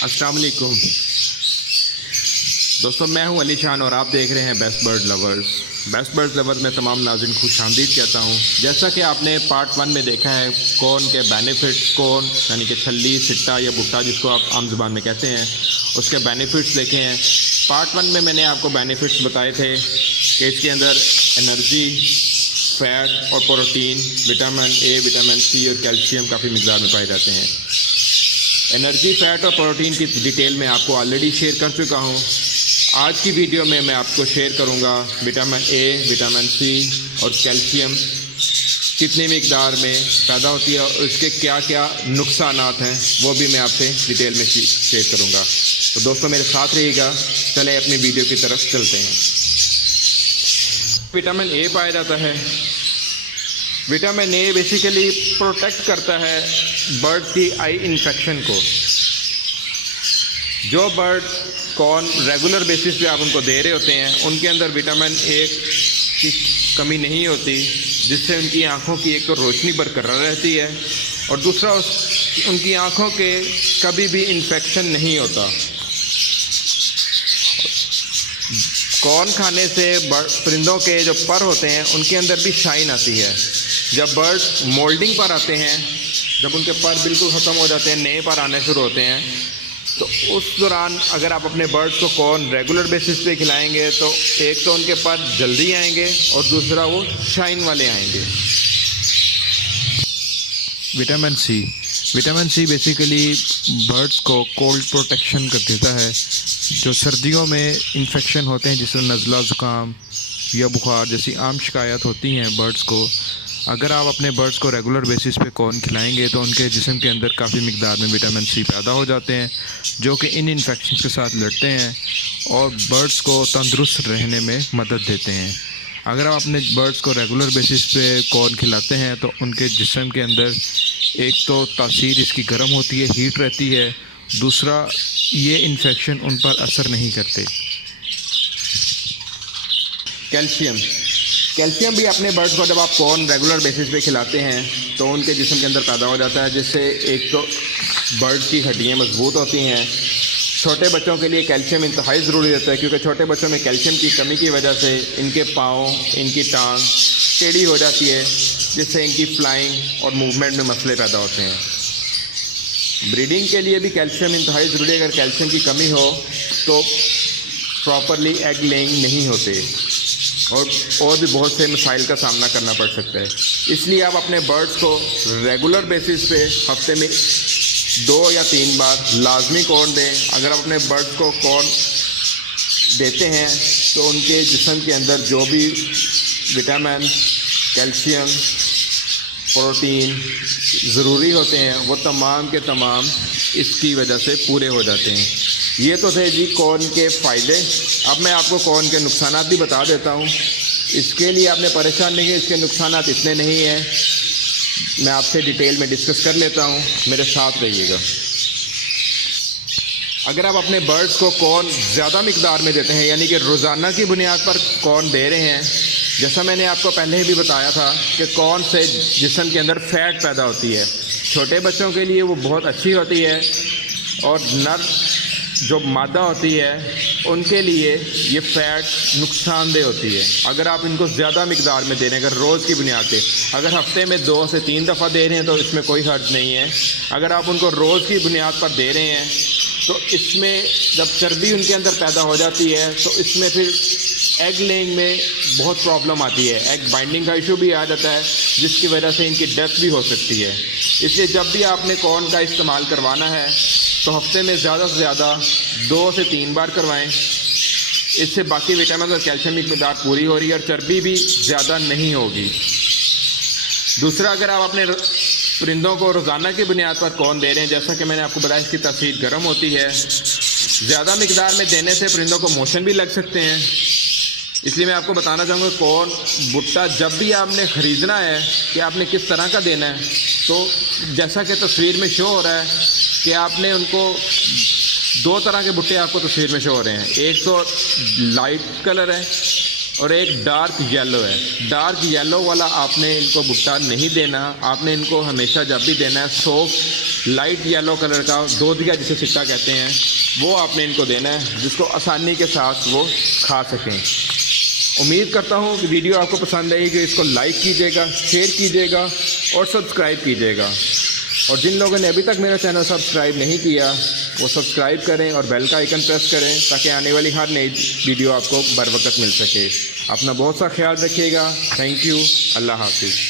अस्सलाम वालेकुम दोस्तों, मैं हूं अली शान और आप देख रहे हैं best bird lovers. Best bird lovers में तमाम नाज़रीन खुश आमदीद कहता हूं। जैसा कि आपने पार्ट 1 में देखा है कौन के बेनिफिट्स, कौन यानी कि छल्ली, सिट्टा या भुट्टा जिसको आप आम ज़ुबान में कहते हैं, उसके बेनिफिट्स देखे हैं। पार्ट 1 में मैंने आपको बेनिफिट्स बताए थे कि इसके अंदर एनर्जी, फैट और protein, vitamin A, vitamin C और कैल्शियम काफ़ी मिकदार में पाए जाते हैं। एनर्जी, फैट और प्रोटीन की डिटेल में आपको ऑलरेडी शेयर कर चुका हूँ। आज की वीडियो में मैं आपको शेयर करूँगा विटामिन ए, विटामिन सी और कैल्शियम कितनी मिकदार में पैदा होती है और उसके क्या क्या नुकसानात हैं वो भी मैं आपसे डिटेल में शेयर करूँगा। तो दोस्तों मेरे साथ रहिएगा। चलें अपनी वीडियो की तरफ चलते हैं। विटामिन ए पाया जाता है। विटामिन ए बेसिकली प्रोटेक्ट करता है बर्ड की आई इन्फेक्शन को। जो बर्ड कॉर्न रेगुलर बेसिस पे आप उनको दे रहे होते हैं उनके अंदर विटामिन ए की कमी नहीं होती, जिससे उनकी आँखों की एक तो रोशनी बरकरार रहती है और दूसरा उनकी आँखों के कभी भी इन्फेक्शन नहीं होता। कॉर्न खाने से परिंदों के जो पर होते हैं उनके अंदर भी शाइन आती है। जब बर्ड मोल्डिंग पर आते हैं, जब उनके पर बिल्कुल ख़त्म हो जाते हैं, नए पर आने शुरू होते हैं, तो उस दौरान अगर आप अपने बर्ड्स को कॉर्न रेगुलर बेसिस पे खिलाएंगे तो एक तो उनके पर जल्दी आएंगे और दूसरा वो शाइन वाले आएंगे। विटामिन सी बेसिकली बर्ड्स को कोल्ड प्रोटेक्शन कर देता है। जो सर्दियों में इन्फेक्शन होते हैं जिससे नज़ला, ज़ुकाम या बुखार जैसी आम शिकायत होती हैं बर्ड्स को, अगर आप अपने बर्ड्स को रेगुलर बेसिस पे कॉर्न खिलाएंगे तो उनके जिस्म के अंदर काफ़ी मिकदार में विटामिन सी पैदा हो जाते हैं, जो कि इन इन्फेक्शन के साथ लड़ते हैं और बर्ड्स को तंदुरुस्त रहने में मदद देते हैं। अगर आप अपने बर्ड्स को रेगुलर बेसिस पे कॉर्न खिलाते हैं तो उनके जिस्म के अंदर एक तो तासीर इसकी गर्म होती है, हीट रहती है, दूसरा ये इन्फेक्शन उन पर असर नहीं करते। कैल्शियम भी अपने बर्ड्स को जब आप कॉर्न रेगुलर बेसिस पे खिलाते हैं तो उनके जिस्म के अंदर पैदा हो जाता है, जिससे एक तो बर्ड की हड्डियाँ मजबूत होती हैं। छोटे बच्चों के लिए कैल्शियम इंतहाई ज़रूरी रहता है, क्योंकि छोटे बच्चों में कैल्शियम की कमी की वजह से इनके पाँव, इनकी टांग टेढ़ी हो जाती है, जिससे इनकी फ्लाइंग और मूवमेंट में मसले पैदा होते हैं। ब्रीडिंग के लिए भी कैल्शियम इंतहाई ज़रूरी है। अगर कैल्शियम की कमी हो तो प्रॉपरली एग लेइंग नहीं होते और भी बहुत से मसाइल का सामना करना पड़ सकता है। इसलिए आप अपने बर्ड्स को रेगुलर बेसिस पे हफ्ते में 2 या 3 बार लाजमी कॉर्न दें। अगर आप अपने बर्ड्स को कॉर्न देते हैं तो उनके जिस्म के अंदर जो भी विटामिन, कैल्शियम, प्रोटीन ज़रूरी होते हैं वो तमाम के तमाम इसकी वजह से पूरे हो जाते हैं। ये तो थे जी कॉर्न के फ़ायदे। अब मैं आपको कॉर्न के नुकसानात भी बता देता हूँ। इसके लिए आपने परेशान नहीं है, इसके नुकसानात इतने नहीं हैं, मैं आपसे डिटेल में डिस्कस कर लेता हूँ, मेरे साथ रहिएगा। अगर आप अपने बर्ड्स को कॉर्न ज़्यादा मिकदार में देते हैं, यानी कि रोज़ाना की बुनियाद पर कॉर्न दे रहे हैं, जैसा मैंने आपको पहले भी बताया था कि कॉर्न से जिस्म के अंदर फ़ैट पैदा होती है। छोटे बच्चों के लिए वो बहुत अच्छी होती है और नर जो मादा होती है उनके लिए ये फ़ैट नुकसानदेह होती है। अगर आप इनको ज़्यादा मिकदार में दे रहे हैं, अगर रोज़ की बुनियाद पे, अगर हफ्ते में 2 से 3 दफ़ा दे रहे हैं तो इसमें कोई हर्ज नहीं है। अगर आप उनको रोज़ की बुनियाद पर दे रहे हैं तो इसमें जब चर्बी उनके अंदर पैदा हो जाती है तो इसमें फिर एग लेइंग में बहुत प्रॉब्लम आती है, एग बाइंडिंग का इशू भी आ जाता है, जिसकी वजह से इनकी डेथ भी हो सकती है। इसलिए जब भी आपने कॉर्न का इस्तेमाल करवाना है तो हफ्ते में ज़्यादा से ज़्यादा 2 से 3 बार करवाएं। इससे बाकी विटामिन और कैल्शियम की मिकदार पूरी हो रही है और चर्बी भी ज़्यादा नहीं होगी। दूसरा, अगर आप अपने परिंदों को रोज़ाना की बुनियाद पर कॉर्न दे रहे हैं, जैसा कि मैंने आपको बताया इसकी तासीर गर्म होती है, ज़्यादा मिकदार में देने से परिंदों को मोशन भी लग सकते हैं। इसलिए मैं आपको बताना चाहूँगा कॉर्न, भुट्टा जब भी आपने ख़रीदना है कि आपने किस तरह का देना है, तो जैसा कि तस्वीर में शो हो रहा है कि आपने उनको 2 तरह के भुट्टे आपको तस्वीर में शो हो रहे हैं। एक तो लाइट कलर है और एक डार्क येलो है। डार्क येलो वाला आपने इनको भुट्टा नहीं देना, आपने इनको हमेशा जब भी देना है सॉफ्ट لائٹ یلو کلر کا دودھیا جسے سٹا کہتے ہیں وہ آپ نے ان کو دینا ہے، جس کو آسانی کے ساتھ وہ کھا سکیں۔ امید کرتا ہوں کہ ویڈیو آپ کو پسند آئی کہ اس کو لائک کیجیے گا، شیئر کیجیے گا اور سبسکرائب کیجیے گا، اور جن لوگوں نے ابھی تک میرا چینل سبسکرائب نہیں کیا وہ سبسکرائب کریں اور بیل کا آئیکن پریس کریں تاکہ آنے والی ہر نئی ویڈیو آپ کو بر وقت مل سکے۔ اپنا بہت سا خیال رکھیے گا۔ Thank you. اللہ حافظ۔